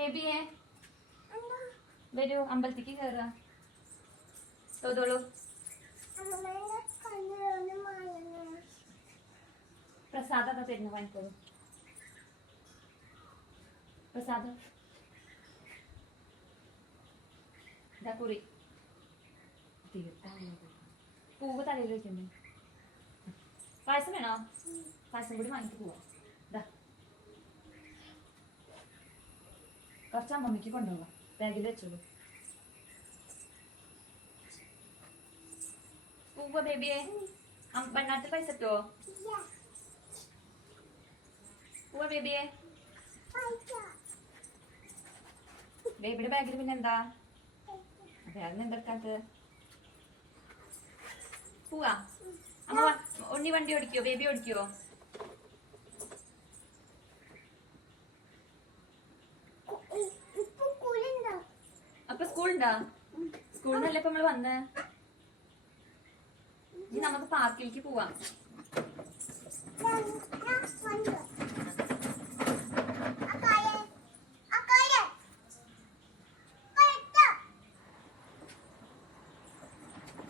ബേബിയെ വരൂ, അമ്പലത്തേക്ക് കയറുക. തോതോളൂ. പ്രസാദം ഒക്കെ തരുന്നു, വാങ്ങിക്കോളൂ. പ്രസാദം ഇതാ കുറി. പൂവ് തലയിൽ വെക്കണ്ടേ? പായസം വേണോ? പായസം കൂടി വാങ്ങിട്ട് പോവാം. ഇതാ കുറച്ച് അമ്മമ്മയ്ക്ക് കൊണ്ടുപോകാം. ബാഗിൽ വെച്ചോളൂ. പൂവ് ബേബിയെ പെണ്ണാട്ടിൽ പൈസ ഇട്ടോ? പൂവ ബേബിയെ. ബേബിയുടെ ബാഗിൽ പിന്നെ എന്താ? ബാഗിന് എന്തെടുക്കാത്തത്? പോവാ. അമ്മ ഉണ്ണി വണ്ടി ഓടിക്കോ? ബേബി ഓടിക്കോ? അപ്പൊ സ്കൂളുണ്ടാ? സ്കൂളിൽ നിന്നല്ലേ ഇപ്പൊ നമ്മള് വന്നേ. ഇനി നമുക്ക് പാർക്കിലേക്ക് പോവാം.